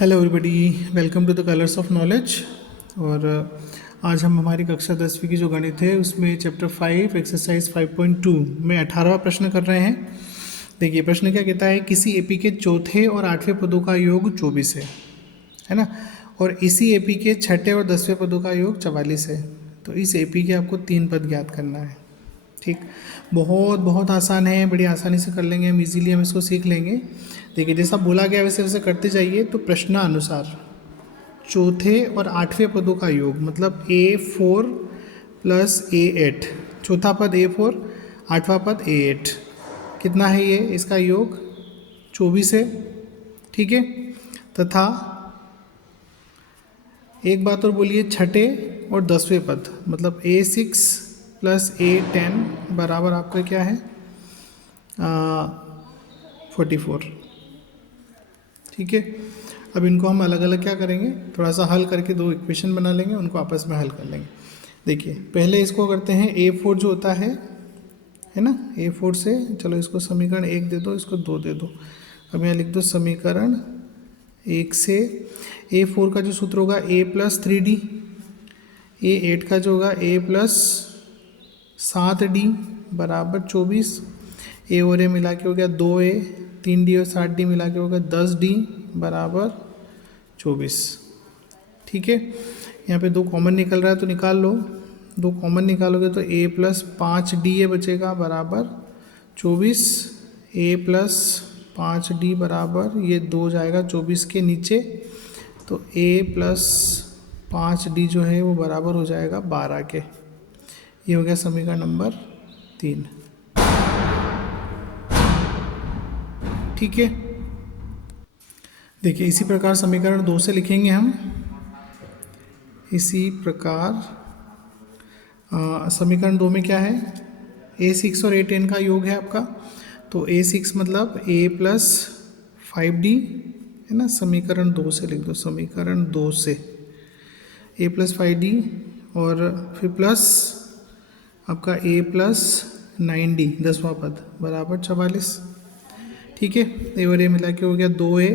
Hello everybody, welcome to the colours of knowledge. और आज हम हमारी कक्षा 10वीं की जो गणित है उसमें चैप्टर 5 एक्सरसाइज 5.2 में 18वां प्रश्न कर रहे हैं। देखिए प्रश्न क्या कहता है, किसी एपी के चौथे और 8वें पदों का योग 24 है ना, और इसी एपी के छठे और 10वें पदों का योग 44 है। तो इस एपी के आपको 3 पद ज्ञात करना है। ठीक, बहुत बहुत आसान है, बड़ी आसानी से कर लेंगे हम, इजीली हम इसको सीख लेंगे। देखिए जैसा बोला गया वैसे वैसे करते जाइए। तो प्रश्नानुसार चौथे और 8वें पदों का योग मतलब A4 प्लस A8, चौथा पद A4, 8वां पद A8, कितना है ये, इसका योग 24 है। ठीक है, तथा एक बात और बोलिए, छठे और 10वें पद मतलब A6 प्लस A10 बराबर आपका क्या है, 44। ठीक है, अब इनको हम अलग अलग क्या करेंगे, थोड़ा सा हल करके दो इक्वेशन बना लेंगे, उनको आपस में हल कर लेंगे। देखिए पहले इसको करते हैं, A4 जो होता है ना, A4 से चलो इसको समीकरण 1 दे दो, इसको 2 दे दो। अब यहाँ लिख दो समीकरण 1 से A4 का जो सूत्र होगा A प्लस 3D, A8 का जो होगा A प्लस 7D बराबर 24, ए और ए मिला के हो गया 2A, 3D और 7D मिला के हो गया 10D बराबर 24। ठीक है, यहाँ पे 2 कॉमन निकल रहा है तो निकाल लो, 2 कॉमन निकालोगे तो A प्लस 5D ये बचेगा बराबर 24, A प्लस 5D बराबर ये 2 जाएगा 24 के नीचे, तो A प्लस 5D जो है वो बराबर हो जाएगा 12 के। ये हो गया समीकरण नंबर 3। ठीक है, देखिए इसी प्रकार समीकरण 2 से लिखेंगे हम। इसी प्रकार समीकरण 2 में क्या है, A6 और A10 का योग है आपका। तो A6 मतलब A प्लस 5D है ना, समीकरण 2 से लिख दो, समीकरण 2 से A प्लस 5D और फिर प्लस आपका A प्लस 9D 10वां पद बराबर 44। ठीक है, ए और ए मिला के हो गया 2A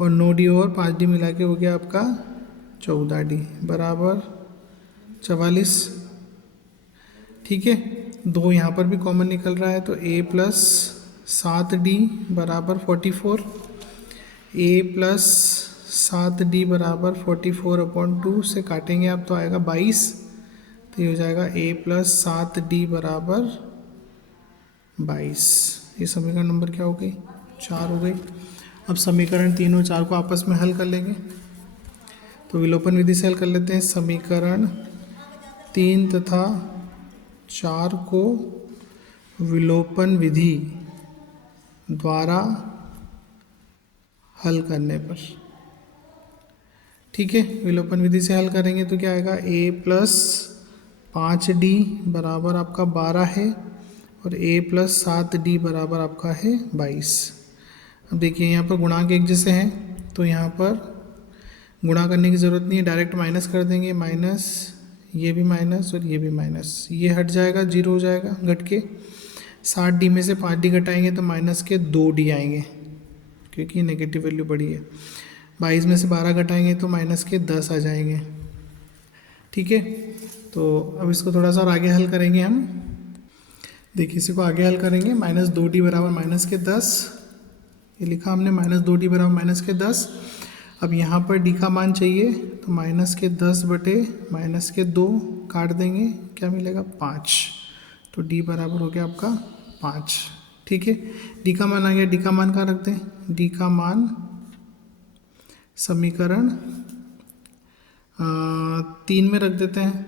और 9D और 5D मिला के हो गया आपका 14D बराबर 44। ठीक है, 2 यहाँ पर भी कॉमन निकल रहा है तो A प्लस 7D बराबर 44, A प्लस 7D बराबर 44/2 से काटेंगे आप तो आएगा 22, तो ये हो जाएगा A प्लस 7D बराबर 22। ये समीकरण नंबर क्या हो गई, 4 हो गई। अब समीकरण 3 और 4 को आपस में हल कर लेंगे, तो विलोपन विधि से हल कर लेते हैं। समीकरण 3 तथा 4 को विलोपन विधि द्वारा हल करने पर, ठीक है, विलोपन विधि से हल करेंगे तो क्या आएगा, A प्लस 5D बराबर आपका 12 है और A प्लस 7D बराबर आपका है 22। अब देखिए यहाँ पर गुणांक एक जैसे हैं तो यहाँ पर गुणा करने की ज़रूरत नहीं है, डायरेक्ट माइनस कर देंगे, माइनस ये भी माइनस और ये भी माइनस, ये हट जाएगा, 0 हो जाएगा घट के। 7D में से 5D घटाएंगे तो माइनस के 2D आएंगे क्योंकि नेगेटिव वैल्यू बड़ी है। 22 में से 12 घटाएंगे तो माइनस के 10 आ जाएंगे। ठीक है, तो अब इसको थोड़ा सा और आगे हल करेंगे हम। देखिए इसी को आगे हल करेंगे, -2D बराबर माइनस के 10, ये लिखा हमने -2D बराबर माइनस के 10। अब यहाँ पर D का मान चाहिए तो माइनस के 10 बटे माइनस के 2 काट देंगे, क्या मिलेगा 5, तो D बराबर हो गया आपका 5। ठीक है, D का मान आ गया, D का मान कहाँ रखते हैं, D का मान समीकरण 3 में रख देते हैं।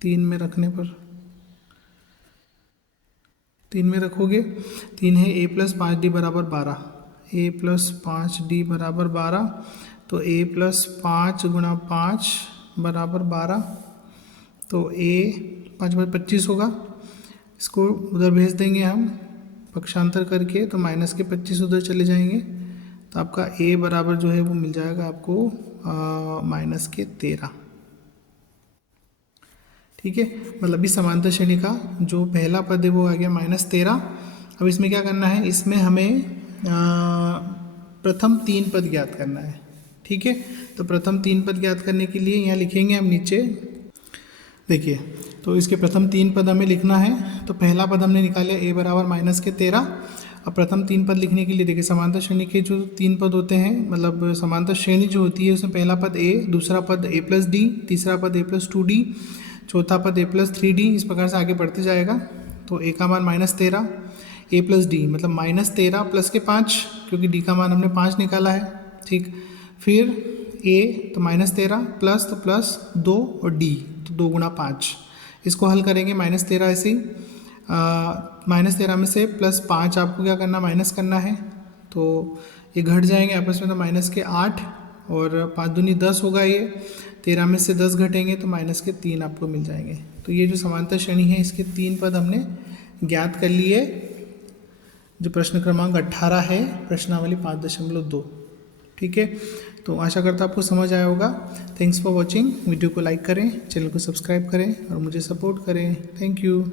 3 में रखने पर 3 में रखोगे, 3 है A प्लस 5D बराबर 12, A प्लस 5D बराबर 12, तो A प्लस 5 गुणा 5 बराबर 12, तो A 5 बार 25 होगा। इसको उधर भेज देंगे हम पक्षांतर करके, तो माइनस के 25 उधर चले जाएंगे, तो आपका A बराबर जो है वो मिल जाएगा आपको माइनस के 13। ठीक है, मतलब इस समांतर श्रेणी का जो पहला पद है वो आ गया -13। अब इसमें क्या करना है, इसमें हमें प्रथम 3 पद ज्ञात करना है। ठीक है, तो प्रथम 3 पद ज्ञात करने के लिए यहाँ लिखेंगे हम नीचे, देखिए, तो इसके प्रथम 3 पद हमें लिखना है। तो पहला पद हमने निकाला a बराबर -13। अब प्रथम 3 पद लिखने के लिए देखिए समांतर श्रेणी के जो 3 पद होते हैं, मतलब समांतर श्रेणी जो होती है उसमें पहला पद a, दूसरा पद a+d, तीसरा पद a+2d, चौथा पद a+3d, इस प्रकार से आगे बढ़ते जाएगा। तो a का मान -13, a+d मतलब -13 प्लस के 5, क्योंकि d का मान हमने 5 निकाला है। ठीक, फिर a तो -13 प्लस तो +2 और d तो 2 × 5, इसको हल करेंगे। -13 ऐसे ही -13 में से +5 आपको क्या करना, माइनस करना है। तो ये घट जाएंगे आपस में, तो -8 और 5 दूनी 10 होगा। ये 13 में से 10 घटेंगे तो -3 आपको मिल जाएंगे। तो ये जो समांतर श्रेणी है इसके 3 पद हमने ज्ञात कर लिए, जो प्रश्न क्रमांक 18 है, प्रश्नावली 5.2। ठीक है, तो आशा करता हूँ आपको समझ आया होगा। Thanks for watching. वीडियो को लाइक करें, चैनल को सब्सक्राइब करें और मुझे सपोर्ट करें। Thank you.